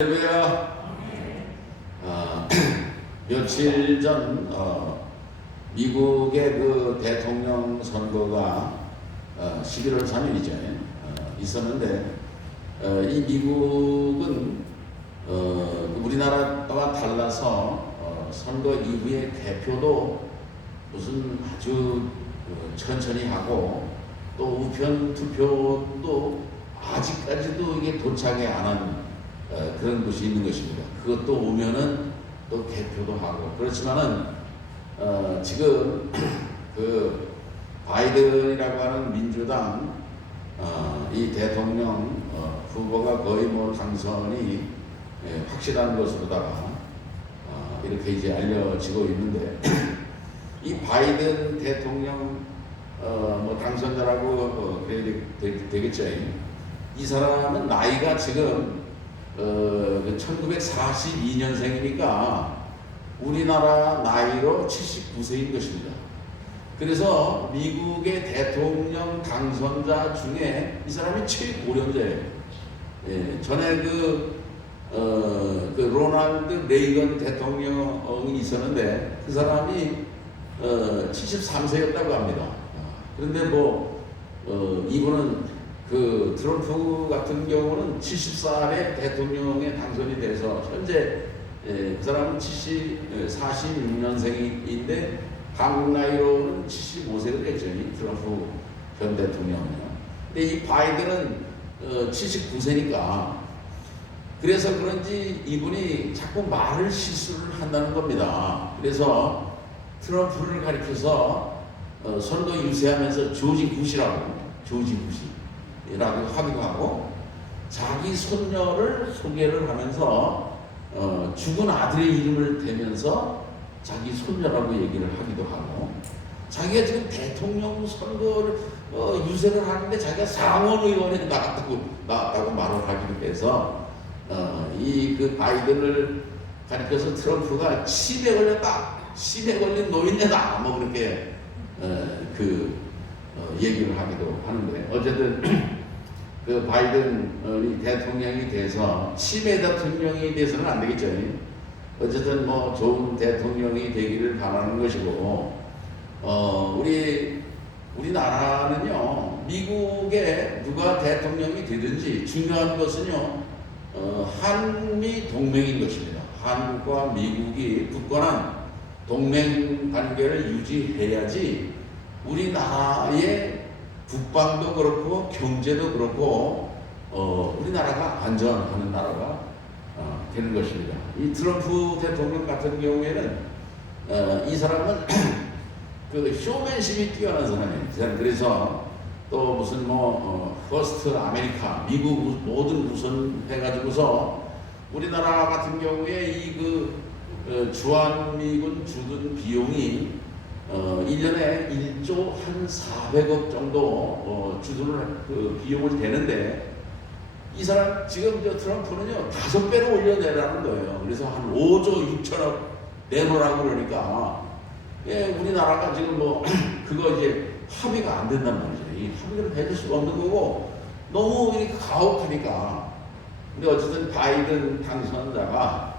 할렐루야. 며칠 전 미국의 그 대통령 선거가 11월 3일이죠. 있었는데 이 미국은 우리나라와 달라서 선거 이후에 개표도 무슨 아주 천천히 하고 또 우편 투표도 아직까지도 이게 도착이 안 한 그런 곳이 있는 것입니다. 그것도 오면은 또 개표도 하고 그렇지만은 지금 그 바이든이라고 하는 민주당 이 대통령 후보가 거의 뭐 당선이 확실한 것으로다가 이렇게 이제 알려지고 있는데 이 바이든 대통령 뭐 당선자라고 그래야 되겠죠. 이 사람은 나이가 지금 1942년생이니까 우리나라 나이로 79세인 것입니다. 그래서 미국의 대통령 당선자 중에 이 사람이 최고령자예요. 전에 그 로널드 레이건 대통령이 있었는데 그 사람이 73세였다고 합니다. 그런데 뭐 이분은 그 트럼프 같은 경우는 70살에 대통령에 당선이 돼서 현재 그 사람은 46년생인데 한국 나이로는 75세가 됐죠. 트럼프 전 대통령은요. 근데 이 바이든은 79세니까 그래서 그런지 이분이 자꾸 말을 실수를 한다는 겁니다. 그래서 트럼프를 가리켜서 선거 유세하면서 조지 부시라고 하기도 하고 자기 손녀를 소개를 하면서 죽은 아들의 이름을 대면서 자기 손녀라고 얘기를 하기도 하고 자기가 지금 대통령 선거를 유세를 하는데 자기가 상원의원에 나갔다고 말을 하기도 해서 이 그 바이든을 가리켜서 트럼프가 치매 걸린 노인네다 뭐 그렇게 얘기를 하기도 하는데 어쨌든 그 바이든 대통령이 돼서 치매 대통령이 돼서는 안 되겠죠. 어쨌든 뭐 좋은 대통령이 되기를 바라는 것이고 우리나라는요 미국에 누가 대통령이 되든지 중요한 것은요 한미 동맹인 것입니다. 한국과 미국이 굳건한 동맹 관계를 유지해야지 우리나라의 국방도 그렇고 경제도 그렇고 우리나라가 안전하는 나라가 되는 것입니다. 이 트럼프 대통령 같은 경우에는 이 사람은 그 쇼맨십이 뛰어난 사람이에요. 그래서 또 무슨 퍼스트 아메리카 미국 모든 우선 해가지고서 우리나라 같은 경우에 이 주한미군 주둔 비용이 1년에 1조 한 400억 정도 주둔을 비용을 대는데 이 사람 지금 트럼프는요 5배로 올려내라는 거예요. 그래서 한 5조 6천억 내놓으라고 그러니까 우리나라가 지금 그거 이제 합의가 안 된단 말이죠. 이 합의를 해줄 수가 없는 거고 너무 이렇게 가혹하니까. 근데 어쨌든 바이든 당선자가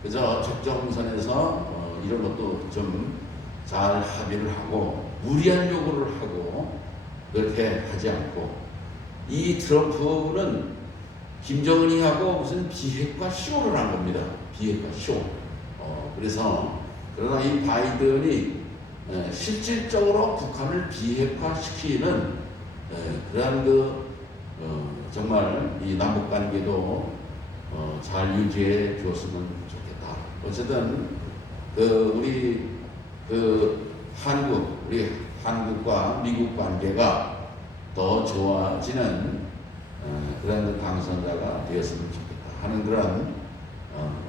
그저 적정선에서 이런 것도 좀 잘 합의를 하고 무리한 요구를 하고 그렇게 하지 않고 이 트럼프는 김정은이하고 무슨 비핵화 쇼를 한 겁니다. 비핵화 쇼. 그래서 그러나 이 바이든이 실질적으로 북한을 비핵화시키는 그러한 정말 이 남북 관계도 잘 유지해 주었으면 좋겠다. 어쨌든 우리 한국과 미국 관계가 더 좋아지는 그런 당선자가 되었으면 좋겠다 하는 그런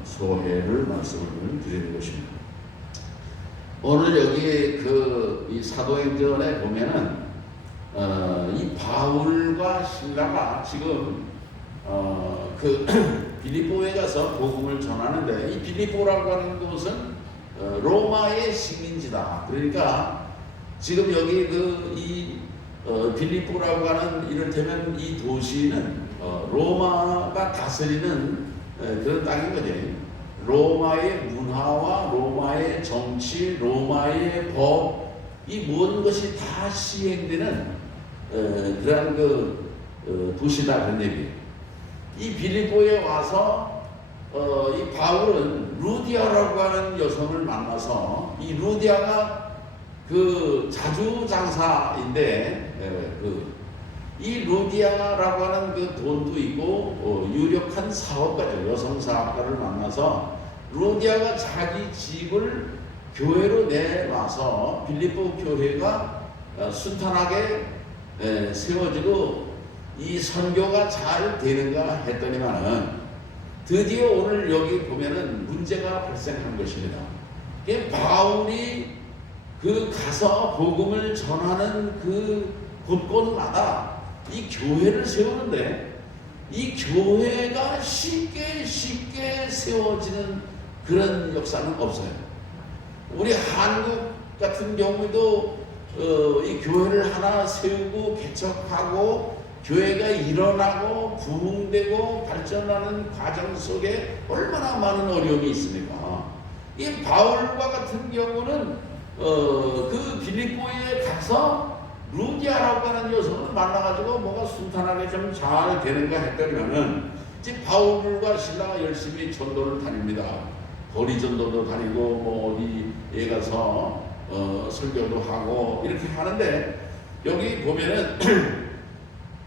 소회를 말씀을 드리는 것입니다. 오늘 여기 이 사도행전에 보면은 이 바울과 신라가 지금 빌립보에 가서 복음을 전하는데 이 빌립보라고 하는 곳은 로마의 식민지다. 그러니까 지금 여기 빌립보라고 하는 이를테면 이 도시는 로마가 다스리는 그런 땅인 거지. 로마의 문화와 로마의 정치, 로마의 법, 이 모든 것이 다 시행되는 그러한 도시다 그런 얘기예요. 이 빌립보에 와서 이 바울은 루디아라고 하는 여성을 만나서, 이 루디아가 그 자주장사인데 이 루디아라고 하는 그 돈도 있고 유력한 사업가죠. 여성 사업가를 만나서 루디아가 자기 집을 교회로 내놔서 빌립보 교회가 순탄하게 세워지고 이 선교가 잘 되는가 했더니만은 드디어 오늘 여기 보면은 문제가 발생한 것입니다. 바울이 그 가서 복음을 전하는 그 곳곳마다 이 교회를 세우는데, 이 교회가 쉽게 세워지는 그런 역사는 없어요. 우리 한국 같은 경우도 이 교회를 하나 세우고 개척하고 교회가 일어나고 부흥되고 발전하는 과정 속에 얼마나 많은 어려움이 있습니까? 이 바울과 같은 경우는 그 빌립보에 가서 루디아라고 하는 여성을 만나가지고 뭐가 순탄하게 좀 잘 되는가 했더니만은 이제 바울과 신라가 열심히 전도를 다닙니다. 거리 전도도 다니고 뭐 어디에 가서 설교도 하고 이렇게 하는데, 여기 보면은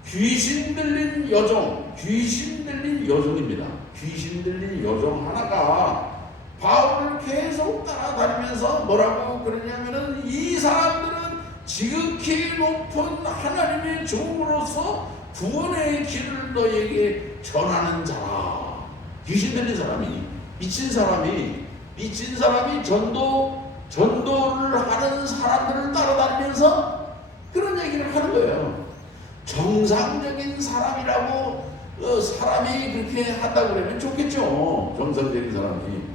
귀신 들린 여종입니다. 귀신 들린 여종 하나가 바울을 계속 따라다니면서 뭐라고 그러냐면은, 이 사람들은 지극히 높은 하나님의 종으로서 구원의 길을 너에게 전하는 자라. 귀신 들린 사람이, 미친 사람이 전도를 하는 사람들을 따라다니면서 그런 얘기를 하는 거예요. 정상적인 사람이라고 사람이 그렇게 한다고 그러면 좋겠죠. 정상적인 사람이.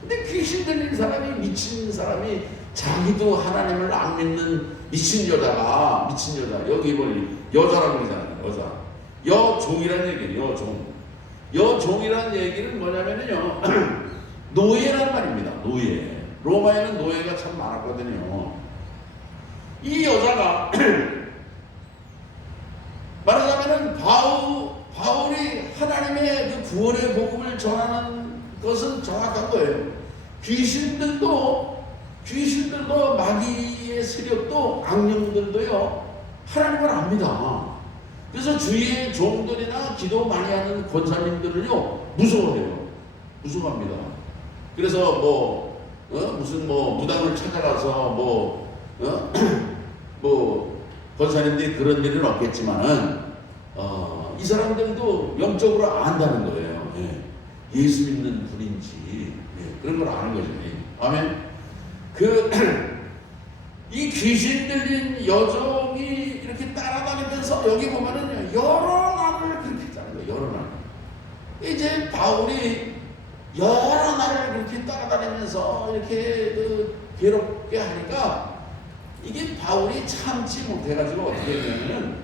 근데 귀신 들린 사람이, 미친 사람이, 자기도 하나님을 안 믿는 미친 여자, 여기 보니 여자라고 그러잖아요. 여종이라는 얘기예요. 여종이라는 얘기는 뭐냐면요, 노예란 말입니다. 노예. 로마에는 노예가 참 많았거든요. 이 여자가 말하자면은 바울이 하나님의 그 구원의 복음을 전하는 것은 정확한 거예요. 귀신들도 마귀의 세력도 악령들도요 하나님을 압니다. 그래서 주위의 종들이나 기도 많이 하는 권사님들은요 무서워합니다. 그래서 무슨 무당을 찾아가서 권사님들이 그런 일은 없겠지만은 이 사람들도 영적으로 안다는 거예요. 예수 믿는 분인지 그런 걸 아는 거죠. 아멘. 이 귀신 들린 여종이 이렇게 따라다니면서 여기 보면은 여러 날을 그렇게 짜는 거예요. 여러 날. 이제 바울이 여러 날을 그렇게 따라다니면서 이렇게 괴롭게 하니까 이게 바울이 참지 못해가지고 어떻게 했냐면은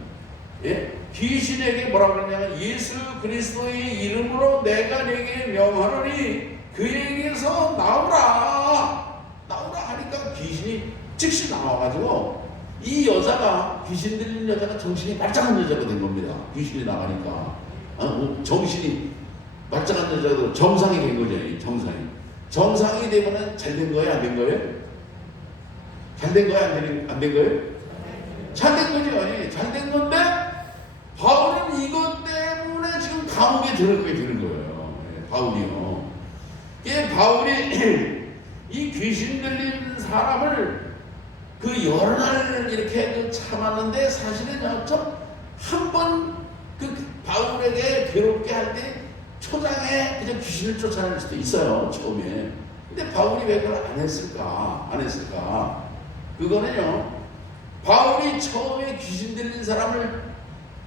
귀신에게 뭐라고 그러냐면, 예수 그리스도의 이름으로 내가 네게 명하노니 그에게서 나오라 하니까 귀신이 즉시 나와가지고 이 여자가, 귀신 들린 여자가 정신이 말짱한 여자가 된 겁니다. 귀신이 나가니까 정신이 말짱한 여자가 정상이 된 거죠. 정상이 되면은 잘 된 거예요? 안 된 거예요? 잘 된 거예요? 안 된 거예요? 잘 된 거죠. 잘 된 건데 바울은 이것 때문에 지금 감옥에 들어가게 되는 거예요. 바울이요. 바울이 이 귀신 들린 사람을 여러 날 이렇게 참았는데, 사실은 한번 바울에게 괴롭게 할 때 초장에 그냥 귀신을 쫓아낼 수도 있어요, 처음에. 근데 바울이 왜 그걸 안 했을까? 그거는요, 바울이 처음에 귀신 들린 사람을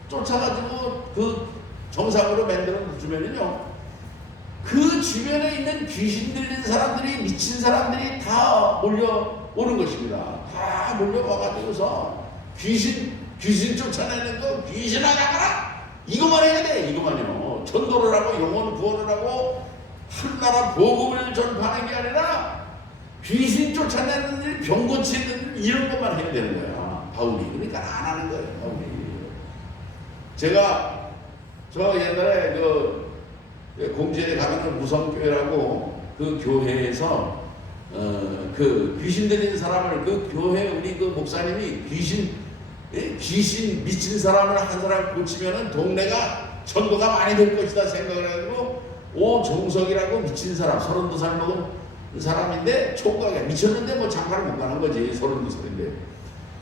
쫓아가지고 정상으로 만들어 주면은요, 그 주변에 있는 귀신 들린 사람들이, 미친 사람들이 다 몰려오는 것입니다. 다 몰려와가지고서 귀신 쫓아내는 거, 귀신아 나가라! 이것만 해야 돼, 이것만요. 하고 전도를 하고 영혼 구원을 하고 한나라 복음을 전파하는 게 아니라 귀신 쫓아내는 일, 병 고치는 일, 이런 것만 해야 되는 거야 바울이. 그러니까 안 하는 거예요 바울이. 제가 저 옛날에 그 공주에 가면 무성교회라고 그 교회에서 그 귀신 들린 사람을 그 교회 우리 그 목사님이 귀신 미친 사람을 한 사람 고치면은 동네가 전도가 많이 될 것이다 생각을 해가지고 오종석이라고 미친 사람 32살 먹은 사람인데 총각에 미쳤는데 뭐 장가를 못 가는 거지 32살인데.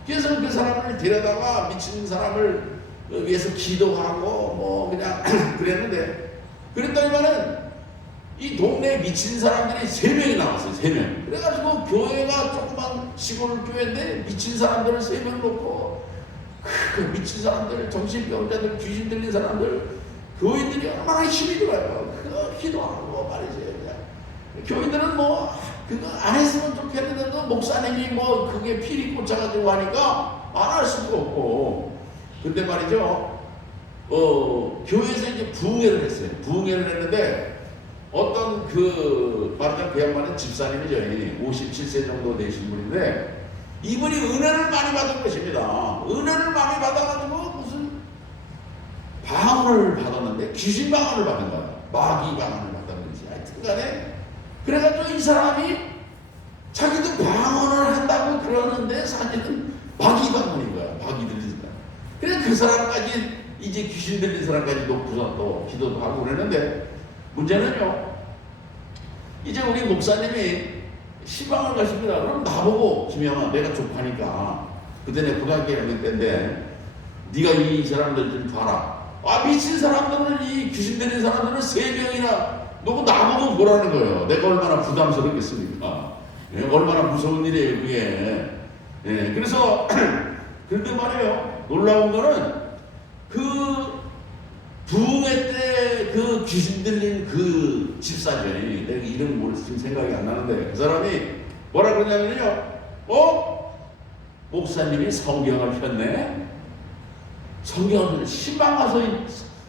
그래서 그 사람을 데려다가 미친 사람을 위해서 기도하고 뭐 그냥 그랬는데 그랬더니만은 이 동네에 미친 사람들이 3명이 나왔어요. 3명. 그래가지고 교회가 조그만 시골 교회인데 미친 사람들을 3명 놓고 그 미친 사람들, 정신병자들, 귀신 들린 사람들 교인들이 얼마나 힘이 들어요. 그거 기도하고 말이지. 교인들은 뭐 그거 안 했으면 좋겠는데 목사님이 뭐 그게 필이 꽂혀가지고 하니까 안 할 수도 없고. 근데 말이죠. 교회에서 이제 부흥회를 했어요. 부흥회를 했는데 어떤 그 말하자면 그 양반은 집사님이죠. 57세 정도 되신 분인데 이분이 은혜를 많이 받은 것입니다. 은혜를 많이 받아가지고 무슨 방언을 받았는데 귀신 방언을 받은 거야. 마귀 방언을 받았는지 하여튼 간에 그래가지고 이 사람이 자기도 방언을 한다고 그러는데 사실은 마귀 방언인 거야. 마귀 들린 사람. 그래서 그 사람까지 이제 귀신 들린 사람까지 놓고서 또 기도도 하고 그랬는데 문제는요. 이제 우리 목사님이 시방을 가십니다. 그럼 나보고 김영아 내가 족하니까 그때 내가 고등학교 1학년 때인데 네가 이 사람들 좀 봐라. 아 미친 사람들은 이 귀신 들린 사람들은 3명이나 놓고 나보고 보라는 거예요. 내가 얼마나 부담스럽겠습니까? 예, 얼마나 무서운 일이에요 그게. 예, 그래서 그런데 말이에요. 놀라운 거는 그 부흥회 때 그 귀신 들린 그 집사전이 내가 이름 모르겠어 지금 생각이 안 나는데 그 사람이 뭐라 그러냐면요. 목사님이 성경을 폈네. 성경을 신방 가서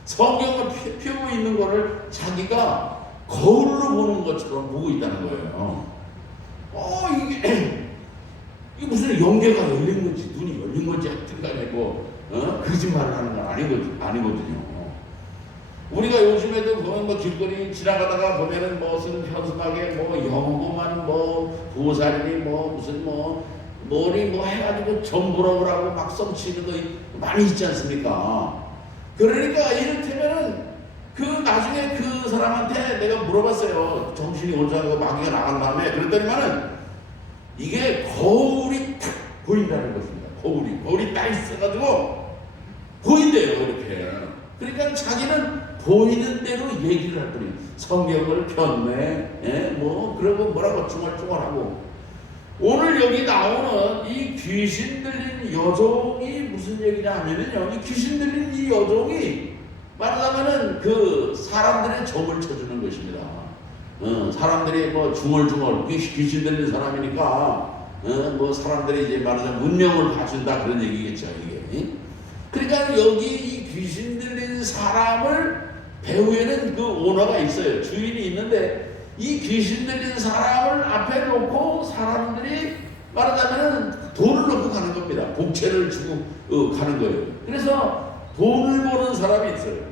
성경을 펴고 있는 거를 자기가 거울로 보는 것처럼 보고 있다는 거예요. 이게 무슨 영계가 열린 건지 눈이 열린 건지 하여튼 간에 뭐 거짓말을 하는 건 아니거든요. 우리가 요즘에도 보면 뭐 길거리 지나가다가 보면은 무슨 현수막에 뭐 영구만 뭐 보살이 뭐 무슨 뭐 머리 뭐 해가지고 점부러우라고 막 썸치는 거 많이 있지 않습니까? 그러니까 이를테면은 그 나중에 그 사람한테 내가 물어봤어요. 정신이 온전하고 마귀가 나간 다음에 그랬더니만은 이게 거울이 탁 보인다는 것입니다. 거울이 딱 있어가지고 보인대요 이렇게. 그러니까 자기는 보이는 대로 얘기를 할 뿐이에요. 성경을 폈네. 예? 뭐 그러고 뭐라고 중얼중얼하고. 오늘 여기 나오는 이 귀신 들린 여종이 무슨 얘기냐 하면은요. 이 귀신 들린 이 여종이 말하자면은 그 사람들의 점을 쳐주는 것입니다. 사람들이 뭐 중얼중얼 귀신 들린 사람이니까 뭐 사람들이 이제 말하자면 문명을 봐준다 그런 얘기겠죠 이게. 그러니까 여기 이 귀신 들린 사람을 배후에는 그 오너가 있어요. 주인이 있는데 이 귀신 들린 사람을 앞에 놓고 사람들이 말하자면 돈을 넣고 가는 겁니다. 복채를 주고 가는 거예요. 그래서 돈을 버는 사람이 있어요.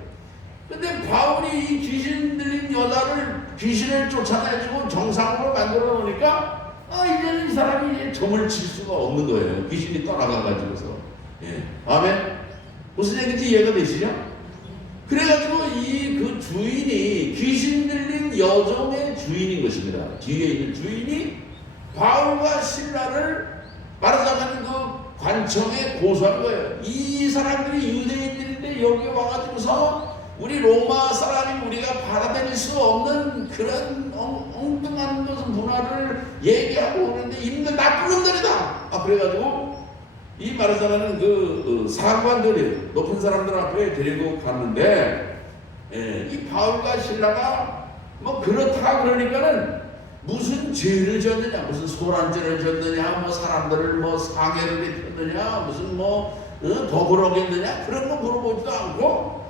근데 바울이 이 귀신 들린 여자를 귀신을 쫓아내주고 정상으로 만들어 놓으니까 이제는 이 사람이 이제 점을 칠 수가 없는 거예요. 귀신이 떠나가가지고서. 예. 아멘. 무슨 얘기인지 이해가 되시죠? 그래가지고 이 그 주인이 귀신 들린 여종의 주인인 것입니다. 뒤에 있는 주인이 바울과 신라를 말하자면 그 관청에 고소한 거예요. 이 사람들이 유대인들인데 여기 와가지고서 우리 로마 사람이 우리가 받아들일 수 없는 그런 엉뚱한 무슨 문화를 얘기하고 그러는데 이놈들 나쁜 놈들이다. 그래가지고 이 말하자면 그 사관들이 높은 사람들 앞에 데리고 갔는데 이 바울과 신라가 뭐 그렇다 그러니까는 무슨 죄를 졌느냐, 무슨 소란죄를 졌느냐, 뭐 사람들을 뭐 상해를 입혔느냐, 무슨 뭐 더불어겠느냐 그런 거 물어보지도 않고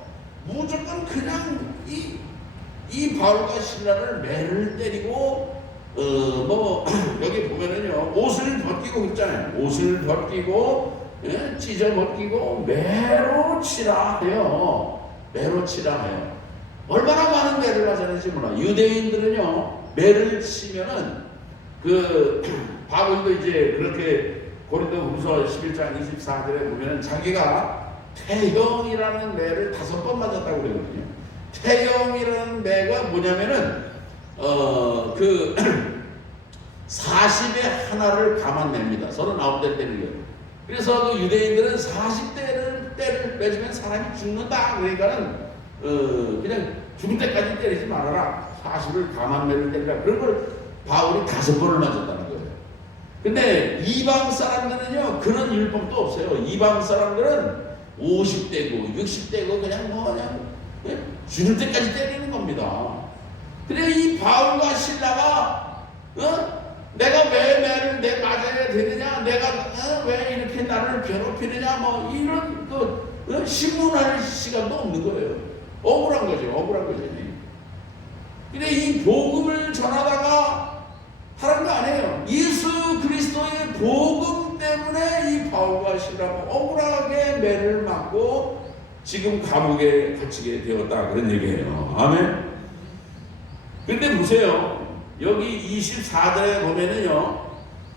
무조건 그냥 이 바울과 신라를 매를 때리고 여기 보면은요 옷을 벗기고 있잖아요. 옷을 벗기고 찢어 벗기고 매로 치라 해요. 매로 치라 해요. 얼마나 많은 매를 하자는지 몰라. 유대인들은요 매를 치면은 바울도 이제 그렇게 고린도후서 11장 24절에 보면은 자기가 태형이라는 매를 5번 맞았다고 그러거든요. 태형이라는 매가 뭐냐면은 40에 하나를 감아냅니다. 39대 때리는 거예요. 그래서 그 유대인들은 40대를 매주면 사람이 죽는다. 그러니까는 그냥 죽을 때까지 때리지 말아라. 40을 감아내를 때리라. 그런 걸 바울이 5번을 맞았다는 거예요. 근데 이방 사람들은요 그런 율법도 없어요. 이방 사람들은 50대고 60대고 그냥 죽을 때까지 때리는 겁니다. 근데 이 바울과 신라가 내가 왜 매를 맞아야 되느냐, 내가 왜 이렇게 나를 괴롭히느냐, 뭐 이런 신문할 시간도 없는 거예요. 억울한 거죠. 근데 이 복음을 전하다가 하는 거 아니에요. 예수 그리스도의 복음 때문에 이 바울과 신라가 억울하게 매를 맞고 지금 감옥에 갇히게 되었다 그런 얘기예요. 아멘. 근데 보세요. 여기 24절에 보면은요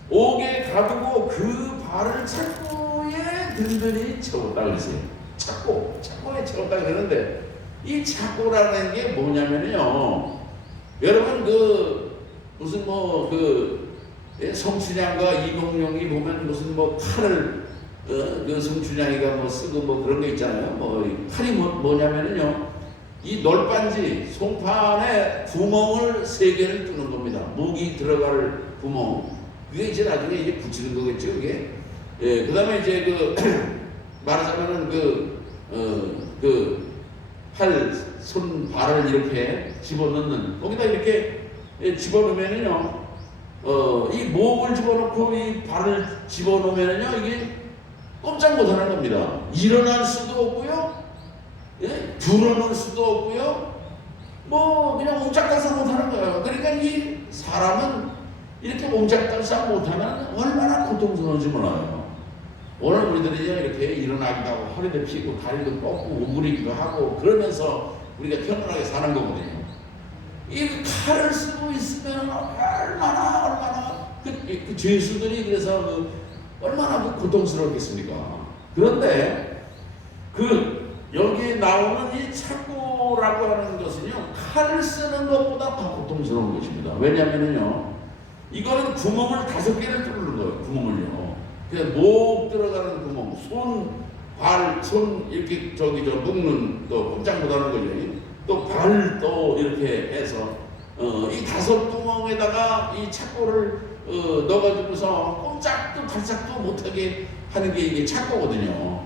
옥에 가두고 그 발을 착고에 든든히 채웠다 그랬어요. 착고에 채웠다 그러는데 이 착고라는 게 뭐냐면요 여러분 무슨 성춘향과 이몽룡이 보면 무슨 칼을 성춘향이가 쓰고 그런 거 있잖아요. 칼이 뭐냐면은요 이 널빤지 송판에 구멍을 3개를 뚫는 겁니다. 목이 들어갈 구멍. 그게 이제 나중에 이제 붙이는 거겠죠, 그게. 예, 그 다음에 이제 말하자면은 발을 이렇게 집어넣는, 거기다 이렇게 집어넣으면은요, 이 목을 집어넣고 이 발을 집어넣으면은요, 이게 꼼짝 못 하는 겁니다. 일어날 수도 없고요, 들어놓을 수도 없고요, 그냥 옴짝달싹 못하는 거예요. 그러니까 이 사람은 이렇게 옴짝달싹 못하면 얼마나 고통스러운지 몰라요. 오늘 우리들이 이렇게 일어나기도 하고 허리도 펴고 다리도 뻗고 우그리기도 하고 그러면서 우리가 편안하게 사는 거거든요. 이 칼을 쓰고 있으면 얼마나 그 죄수들이 그래서 얼마나 고통스럽겠습니까? 그런데 여기에 나오는 이 착고라고 하는 것은요 칼을 쓰는 것보다 더 고통스러운 것입니다. 왜냐하면요 이거는 구멍을 5개를 뚫는 거예요. 구멍을요. 그냥 목 들어가는 구멍, 손 이렇게 묶는 또 꼼짝 못하는 거죠. 또 발도 이렇게 해서 이 5구멍에다가 이 착고를 넣어가지고서 꼼짝도 발작도 못하게 하는 게 이게 착고거든요.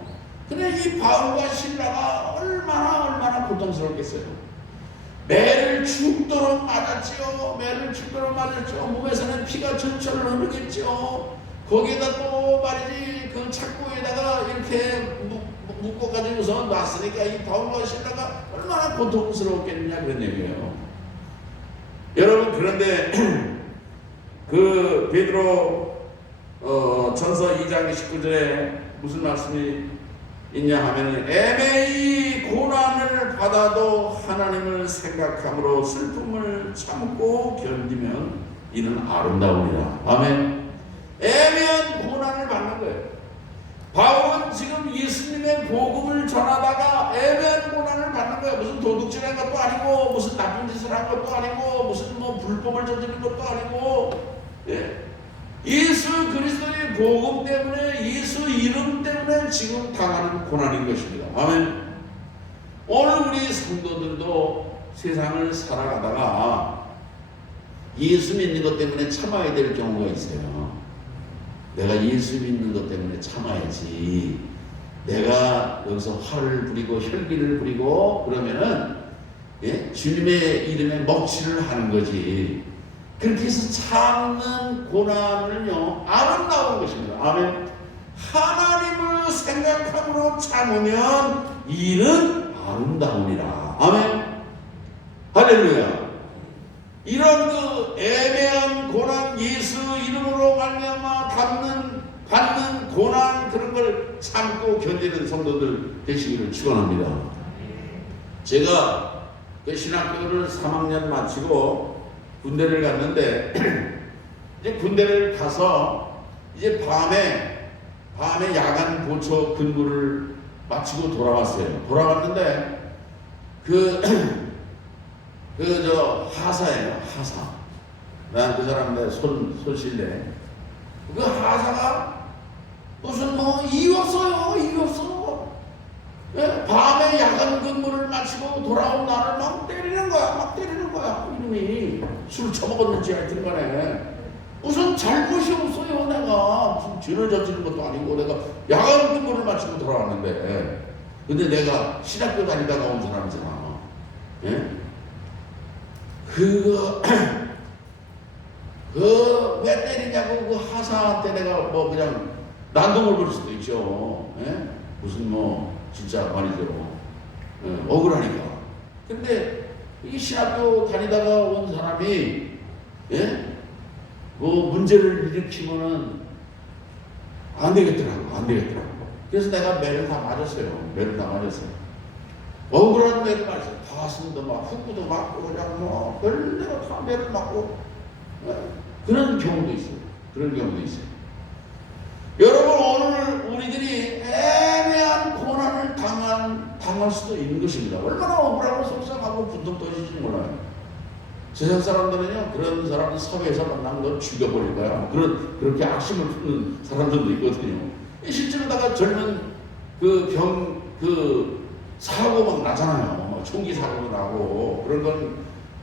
근데 이 바울과 신라가 얼마나 고통스럽겠어요. 매를 죽도록 맞았죠. 몸에서는 피가 철철 흐르겠죠. 거기에다 또 말이지 그 착고에다가 이렇게 묶어가지고서 놨으니까 이 바울과 신라가 얼마나 고통스러웠겠느냐 그런 얘기예요. 여러분 그런데 베드로 전서 2장 19절에 무슨 말씀이 있냐 하면은 애매히 고난을 받아도 하나님을 생각함으로 슬픔을 참고 견디면 이는 아름다우리라. 아멘. 애매한 고난을 받는 거예요. 바울은 지금 예수님의 복음을 전하다가 애매한 고난을 받는 거예요. 무슨 도둑질한 것도 아니고 무슨 나쁜 짓을 한 것도 아니고 무슨 불법을 저지른 것도 아니고 예수 그리스도의 복음 때문에 예수 이름 때문에 지금 당하는 고난인 것입니다. 아멘. 오늘 우리 성도들도 세상을 살아가다가 예수 믿는 것 때문에 참아야 될 경우가 있어요. 내가 예수 믿는 것 때문에 참아야지. 내가 여기서 화를 부리고 혈기를 부리고 그러면은 주님의 이름에 먹칠을 하는 거지. 그렇게 해서 참는 고난은요 아름다운 것입니다. 아멘. 하나님을 생각함으로 참으면 이는 아름다우니라. 아멘. 할렐루야. 이런 그 애매한 고난, 예수 이름으로 말미암아 받는 고난, 그런 걸 참고 견디는 성도들 되시기를 축원합니다. 제가 그 신학교를 3학년 마치고 군대를 갔는데 이제 군대를 가서 이제 밤에 야간 보초 근무를 마치고 돌아왔어요. 돌아왔는데 하사예요. 하사. 난 그 사람 내 손실래. 그 하사가 무슨 이유 없어요. 이유 없어. 예? 밤에 야간 근무를 마치고 돌아온 나를 막 때리는 거야. 이놈이 술 처먹었는지 하여튼 간에 무슨 잘못이 없어요. 내가 무슨 죄를 저지른 것도 아니고 내가 야간 근무를 마치고 돌아왔는데, 근데 내가 신학교 다니다가 온 사람이잖아. 예? 왜 때리냐고 그 하사한테 내가 그냥 난동을 부를 수도 있죠. 예? 무슨 진짜 말이죠. 예, 억울하니까. 근데 이 신학교 다니다가 온 사람이, 예? 문제를 일으키면은 안 되겠더라고. 그래서 내가 매를 다 맞았어요. 억울한 매를 맞았어요. 가슴도 막, 훅구도 맞고, 그냥 별대로 다 매를 맞고, 그런 경우도 있어요. 여러분, 오늘 우리들이 애매한 고난을 당할 수도 있는 것입니다. 얼마나 억울하고 속상하고 분통 터지지 몰라요. 세상 사람들은요, 그런 사람들 사회에서 만나면 너 죽여버릴 거야. 그렇게 악심을 품는 사람들도 있거든요. 실제로다가 젊은 사고 막 나잖아요. 총기 사고도 나고, 그런 건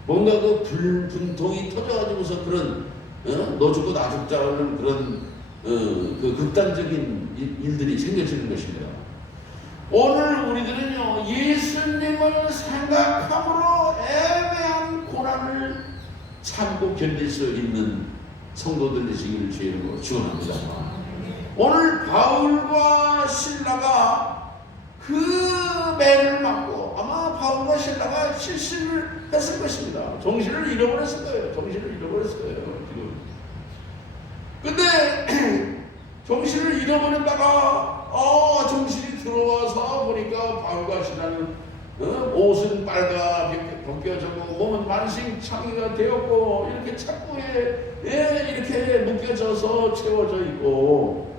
뭔가 분통이 터져가지고서 그런, 너 죽고 나 죽자는 그런, 극단적인 일들이 생겨지는 것입니다. 오늘 우리들은요, 예수님을 생각함으로 애매한 고난을 참고 견딜 수 있는 성도들 되시기를 주의 이름으로 축원합니다. 오늘 바울과 실라가 그 매를 맞고 아마 바울과 실라가 실신을 했을 것입니다. 정신을 잃어버렸을 거예요. 지금. 근데 정신을 잃어버렸다가 정신이 들어와서 보니까 바울과 실라는 옷은 빨갛게 벗겨지고 몸은 만신창이가 되었고 이렇게 착고에 이렇게 묶여져서 채워져 있고,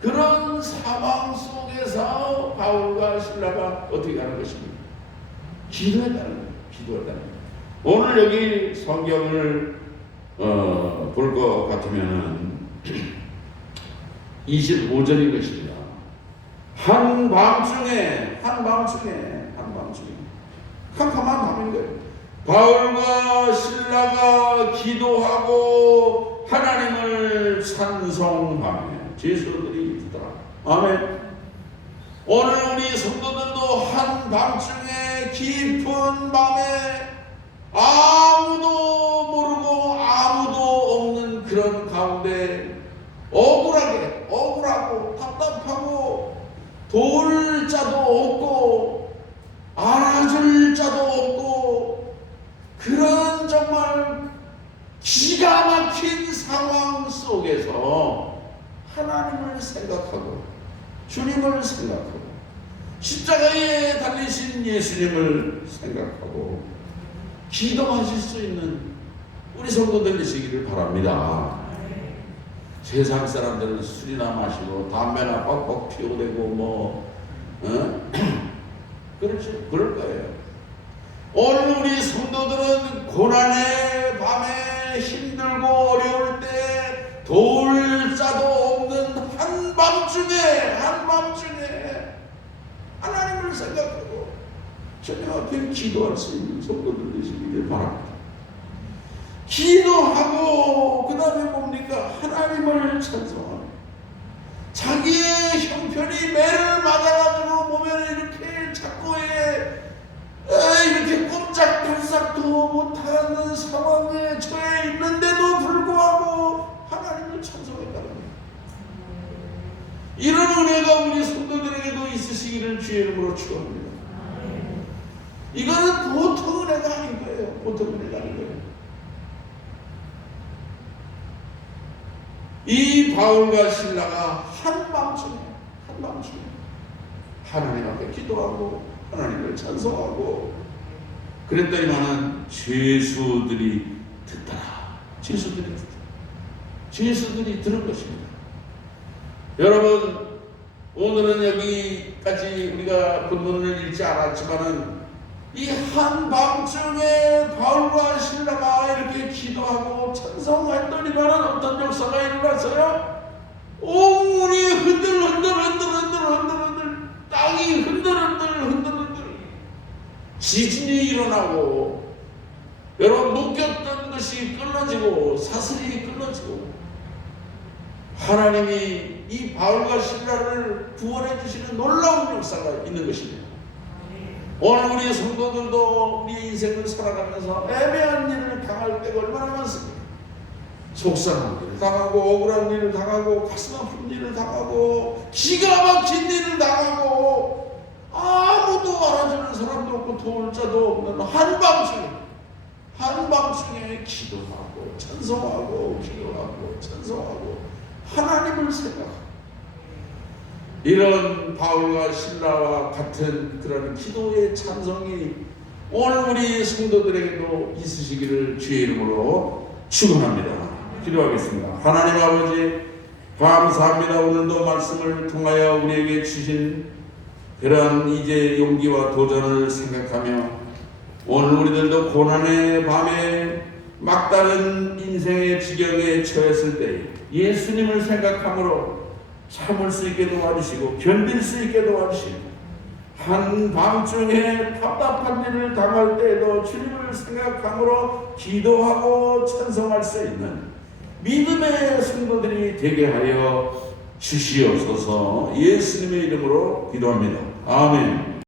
그런 상황 속에서 바울과 실라가 어떻게 하는 것입니까? 기도했다는 거예요. 오늘 여기 성경을 볼 것 같으면 25절인 것입니다. 한밤중에 캄캄한 밤인 거예요. 바울과 실라가 기도하고 하나님을 찬송하며 제수들이 있더라. 아멘. 오늘 우리 성도들도 한밤중에 깊은 밤에 아무도 모르고 아무도 없는 그런 가운데 억울하고 답답하고 도울 자도 없고 알아줄 자도 없고 그런 정말 기가 막힌 상황 속에서 하나님을 생각하고 주님을 생각하고 십자가에 달리신 예수님을 생각하고 기도하실 수 있는 우리 성도들 되시기를 바랍니다. 세상 사람들은 술이나 마시고 담배나 뻑뻑 피우대고 그렇죠. 그럴 거예요. 오늘 우리 성도들은 고난의 밤에 힘들고 어려울 때 도울 자도 없는 한밤중에 하나님을 생각하고 주님 앞에 기도할 수 있는 성도들 되시기를 바랍니다. 기도하고 그 다음에 뭡니까? 하나님을 찬송하고 자기의 형편이 매를 맞아가지고 보면 이렇게 착고에 이렇게 꼼짝달싹도 못하는 상황에 처해 있는데도 불구하고 하나님을 찬송했다는 거예요. 이런 은혜가 우리 성도들에게도 있으시기를 주의 이름으로 축원합니다. 이거는 보통 은혜가 아닌 거예요. 보통 은혜가 아닌 거예요. 이 바울과 신라가 한밤중에 하나님 앞에 기도하고 하나님을 찬송하고 그랬더니만은 죄수들이 듣더라. 죄수들이 들은 것입니다. 여러분, 오늘은 여기까지 우리가 본문을 읽지 않았지만은 이 한밤중에 바울과 신라가 이렇게 기도하고 찬송했더니만은 어떤 역사가 일어났어요? 온물이 흔들흔들 땅이 흔들흔들 지진이 일어나고 여러분 묶였던 것이 끊어지고 사슬이 끊어지고 하나님이 이 바울과 신라를 구원해 주시는 놀라운 역사가 있는 것입니다. 오늘 우리 성도들도 우리 인생을 살아가면서 애매한 일을 당할 때가 얼마나 많습니까? 속상한 일을 당하고 억울한 일을 당하고 가슴 아픈 일을 당하고 기가 막힌 일을 당하고 아무도 알아주는 사람도 없고 도울 자도 없는 한밤중에 기도하고 찬송하고 하나님을 생각하고 이런 바울과 신라와 같은 그런 기도의 찬송이 오늘 우리 성도들에게도 있으시기를 주의 이름으로 축원합니다. 기도하겠습니다. 하나님 아버지 감사합니다. 오늘도 말씀을 통하여 우리에게 주신 그런 이제 용기와 도전을 생각하며 오늘 우리들도 고난의 밤에 막다른 인생의 지경에 처했을 때 예수님을 생각함으로 참을 수 있게 도와주시고 견딜 수 있게 도와주시고 한밤중에 답답한 일을 당할 때에도 주님을 생각함으로 기도하고 찬송할 수 있는 믿음의 성도들이 되게 하여 주시옵소서. 예수님의 이름으로 기도합니다. 아멘.